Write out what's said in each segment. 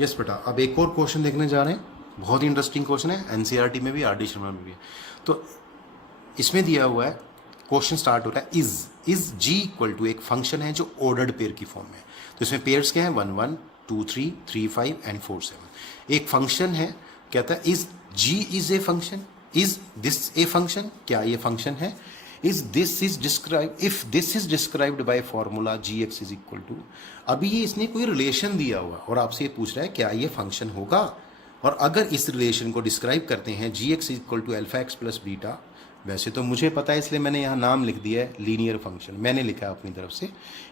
Yes बेटा, अब एक और क्वेश्चन देखने जा रहे हैं, बहुत ही इंटरेस्टिंग क्वेश्चन है, एनसीईआरटी में भी, आर डी शर्मा में भी है। तो इसमें दिया हुआ है, क्वेश्चन स्टार्ट हो रहा है, इज जी इक्वल टू एक फंक्शन है जो ऑर्डर्ड पेयर की फॉर्म में है। तो इसमें पेयर्स क्या है, 1 1 2 3 3 5 एंड 4 7। एक फंक्शन है, कहता है is G is a function, is this a function, क्या ये फंक्शन है, is this is describe, if this is described by formula G x is equal to. अभी ये इसने कोई रिलेशन दिया हुआ और आपसे ये पूछ रहा है क्या ये फंक्शन होगा, और अगर इस रिलेशन को डिस्क्राइब करते हैं G x equal to alpha x plus beta, वैसे तो मुझे पता है इसलिए मैंने यहाँ नाम लिख दिया है लीनियर फंक्शन, मैंने लिखा है अपनी तरफ से,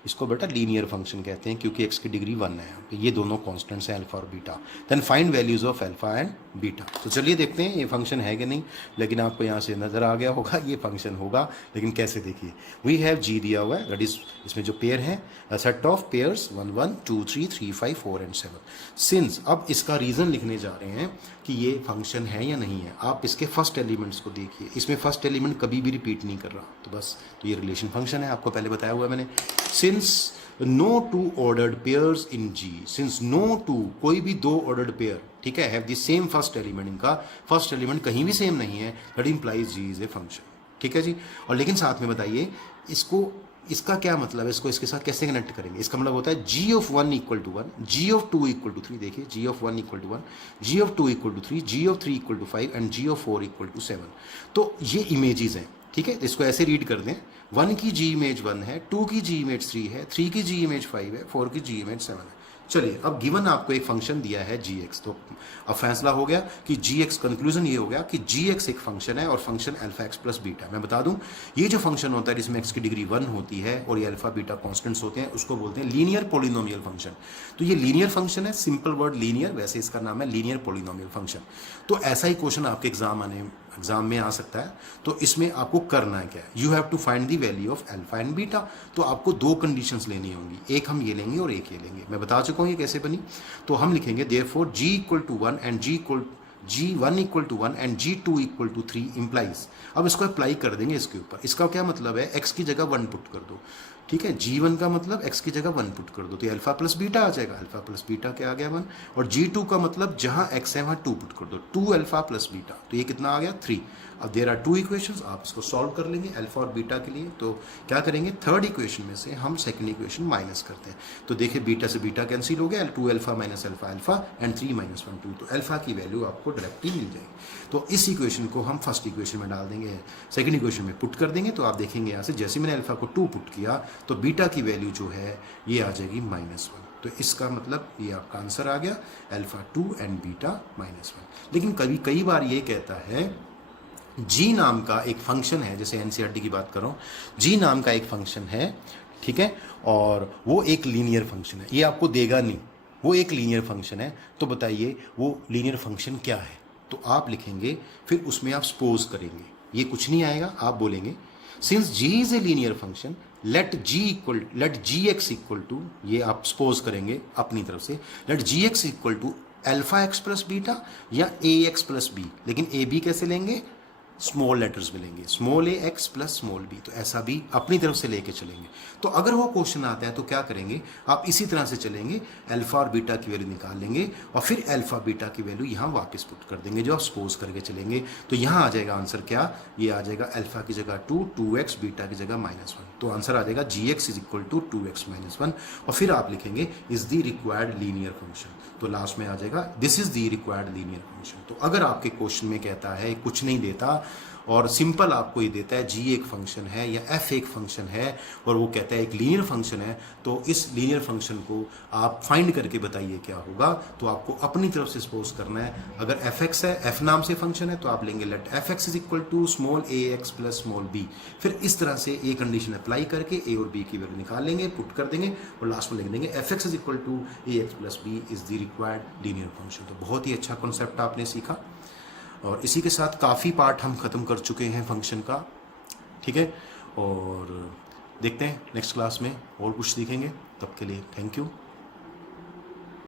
इसको बेटा लीनियर फंक्शन कहते हैं क्योंकि एक्स की डिग्री 1 है यहाँ पे, ये दोनों कॉन्स्टेंट्स हैं अल्फा और beta. Then find values of alpha and beta. तो चलिए देखते हैं ये फंक्शन है कि नहीं, लेकिन आपको यहाँ से नज़र आ गया होगा ये फंक्शन होगा, लेकिन कैसे देखिए, वी हैव जी दिया हुआ है, दैट इज इसमें जो पेयर है set of pairs 1 1 2 3 3 5 4 and 7। Since, अब इसका रीज़न लिखने जा रहे हैं कि ये फंक्शन है या नहीं है। आप इसके फर्स्ट एलिमेंट्स को देखिए, इसमें फर्स्ट एलिमेंट कभी भी रिपीट नहीं कर रहा, तो बस तो ये रिलेशन फंक्शन है, आपको पहले बताया हुआ है मैंने। Since no two ordered pairs in G, since no two कोई भी दो ऑर्डर्ड पेयर, ठीक है, have the same first element, इनका फर्स्ट एलिमेंट कहीं भी सेम नहीं है, that implies G is a function, ठीक है जी। और लेकिन साथ में बताइए इसको, इसका क्या मतलब है, इसको इसके साथ कैसे कनेक्ट करेंगे। इसका मतलब होता है G of 1 equal to 1, G of 2 equal to 3, देखिए G of 1 equal to 1, G of 2 equal to 3, G of 3 equal to 5 and G of 4 equal to 7। तो ये इमेजेस हैं, ठीक है, इसको ऐसे रीड कर दें, 1 की जी इमेज 1 है, 2 की जी इमेज 3 है, 3 की जी इमेज 5 है, 4 की जी इमेज 7 है। चलिए, अब गिवन आपको एक फंक्शन दिया है जी एक्स, तो अब फैसला हो गया कि जी एक्स, कंक्लूजन ये हो गया कि जी एक्स एक फंक्शन है और function alpha x plus beta. मैं बता दूं, ये जो फंक्शन होता है जिसमें एक्स की डिग्री 1 होती है और ये अल्फा बीटा कॉन्स्टेंट्स होते हैं, उसको बोलते हैं लीनियर पोलिनोमियल फंक्शन। तो ये लीनियर फंक्शन है, सिंपल वर्ड लीनियर, वैसे इसका नाम है लीनियर पोलिनोमियल फंक्शन। तो ऐसा ही क्वेश्चन आपके एग्जाम में आ सकता है। तो इसमें आपको करना है क्या, you have to find the value of alpha and beta. तो आपको दो कंडीशंस लेनी होंगी, एक हम ये लेंगे और एक ये लेंगे। मैं बता चुका हूँ ये कैसे बनी। तो हम लिखेंगे therefore G equal to 1 and G1 equal to 1 and G2 equal to 3 implies. अब इसको अप्लाई कर देंगे इसके ऊपर। इसका क्या मतलब है, x की जगह 1 पुट कर दो, ठीक है, G1 का मतलब x की जगह 1 पुट कर दो, तो अल्फा प्लस बीटा आ जाएगा, अल्फा प्लस बीटा क्या आ गया 1। और G2 का मतलब जहां x है वहां 2 पुट कर दो, 2 अल्फा प्लस बीटा, तो ये कितना आ गया 3। अब देयर आर 2 इक्वेशंस, आप इसको सॉल्व कर लेंगे अल्फा और बीटा के लिए। तो क्या करेंगे, थर्ड इक्वेशन में से हम सेकंड इक्वेशन माइनस करते हैं। तो देखिए बीटा से बीटा कैंसिल हो गया, 2 alpha minus alpha alpha and 3 minus 1 2, तो अल्फा की वैल्यू आपको डायरेक्टली मिल जाएगी। तो इस इक्वेशन को हम फर्स्ट इक्वेशन में डाल देंगे, सेकंड इक्वेशन में पुट कर देंगे। तो आप देखेंगे यहाँ से जैसे मैंने अल्फा को 2 पुट किया तो बीटा की वैल्यू जो है ये आ जाएगी -1। तो इसका मतलब ये आपका आंसर आ गया, अल्फा 2 एंड बीटा -1। लेकिन कई बार ये कहता है जी नाम का एक फंक्शन है, जैसे एनसीईआरटी की बात कर रहा हूँ, जी नाम का एक फंक्शन है, ठीक है, और वो एक लीनियर फंक्शन है, ये आपको देगा नहीं, वो एक लीनियर फंक्शन है। तो बताइए वो लीनियर फंक्शन क्या है। तो आप लिखेंगे, फिर उसमें आप सपोज करेंगे, ये कुछ नहीं आएगा, आप बोलेंगे since G is a linear function let G x equal to, ये आप सपोज करेंगे अपनी तरफ से, let G x equal to alpha x plus beta या ए एक्स प्लस बी। लेकिन ए बी कैसे लेंगे, स्मॉल लेटर्स में लेंगे, small A x plus small B, तो ऐसा भी अपनी तरफ से लेके चलेंगे। तो अगर वो क्वेश्चन आता है तो क्या करेंगे, आप इसी तरह से चलेंगे, अल्फा और बीटा की वैल्यू निकाल लेंगे और फिर अल्फा बीटा की वैल्यू यहाँ वापस पुट कर देंगे, जो आप सपोज करके चलेंगे। तो यहाँ आ जाएगा आंसर क्या, ये आ जाएगा अल्फा की जगह 2, 2x, बीटा की जगह -1, तो आंसर आ जाएगा G x is equal to 2x -1। और फिर आप लिखेंगे is the required linear function, तो लास्ट में आ जाएगा this is the required linear function. तो अगर आपके क्वेश्चन में कहता है, कुछ नहीं देता और सिंपल आपको ये देता है जी एक फंक्शन है या एफ एक फंक्शन है और वो कहता है एक लीनियर फंक्शन है, तो इस लीनियर फंक्शन को आप फाइंड करके बताइए क्या होगा। तो आपको अपनी तरफ से सपोज करना है, अगर एफ एक्स है, एफ नाम से फंक्शन है, तो आप लेंगे let F x is equal to small A x plus small B. फिर इस तरह से ये कंडीशन अप्लाई करके ए और बी की वैल्यू निकाल लेंगे, पुट कर देंगे और लास्ट में लिख देंगे F x is equal to A x plus B is the required linear function. तो बहुत ही अच्छा कॉन्सेप्ट आपने सीखा और इसी के साथ काफ़ी पार्ट हम ख़त्म कर चुके हैं फंक्शन का, ठीक है। और देखते हैं नेक्स्ट क्लास में और कुछ सीखेंगे, तब के लिए थैंक यू।